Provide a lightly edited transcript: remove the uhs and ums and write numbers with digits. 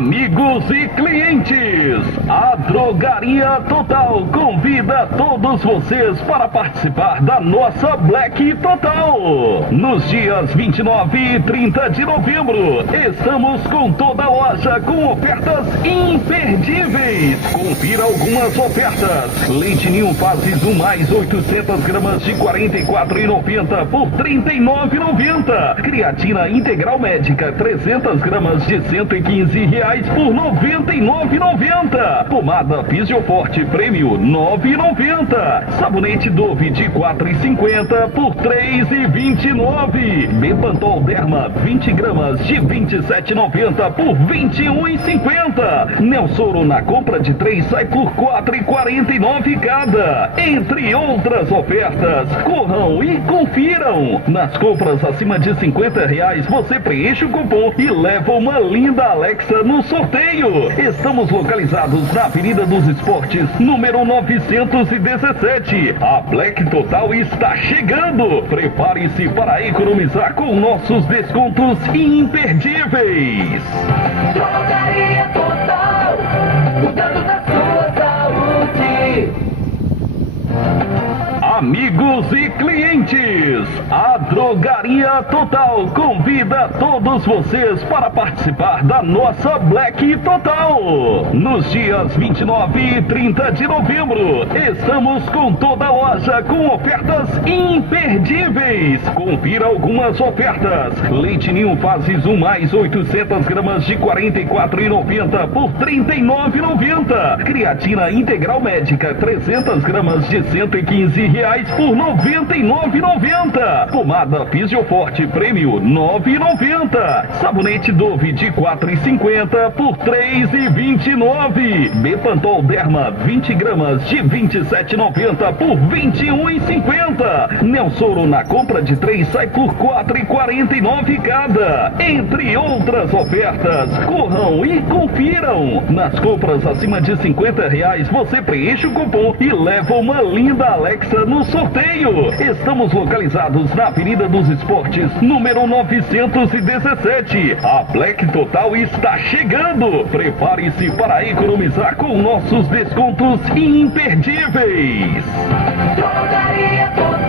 Amigos e clientes, a Drogaria Total convida todos vocês para participar da nossa Black Total. Nos dias 29 e 30 de novembro, estamos com toda a loja com ofertas imperdíveis. Confira algumas ofertas. Leite Ninho Fases 1 mais 800 gramas de R$ 44,90 por R$ 39,90. Creatina Integral Médica 300 gramas de R$ 115 por R$ 99,90. Pomada Fisioforte Prêmio R$ 9,90. Sabonete Dove de R$ 4,50 por R$ 3,29. Bepantol Derma 20 gramas de R$ 27,90 por R$ 21,50. Nelsoro na compra de 3 sai por R$ 4,49 cada. Entre outras ofertas, corram e confiram. Nas compras acima de R$ 50 você preenche o cupom e leva uma linda Alexa no sorteio. Estamos localizados na Avenida dos Esportes, número 917. A Black Total está chegando. Prepare-se para economizar com nossos descontos imperdíveis. Drogaria Total, cuidando da sua saúde. Amigos e clientes, a Drogaria Total convida todos vocês para participar da nossa Black Total. Nos dias 29 e 30 de novembro, estamos com toda a loja com ofertas imperdíveis. Confira algumas ofertas. Leite Ninho Fases 1 mais 800 gramas de R$ 44,90 por R$ 39,90. Creatina Integral Médica 300 gramas de R$ 115 por R$ 99,90. Pomada Fisioforte Prêmio R$ 9,90. Sabonete Dove de R$ 4,50 por R$ 3,29. Bepantol Derma 20 gramas de R$ 27,90 por R$ 21,50. Nelsoro na compra de 3 sai por R$ 4,49 cada. Entre outras ofertas, corram e confiram. Nas compras acima de R$ 50 você preenche o cupom e leva uma linda Alexa no sorteio. Estamos localizados na Avenida dos Esportes, número 917. A Black Total está chegando. Prepare-se para economizar com nossos descontos imperdíveis. Drogaria Total.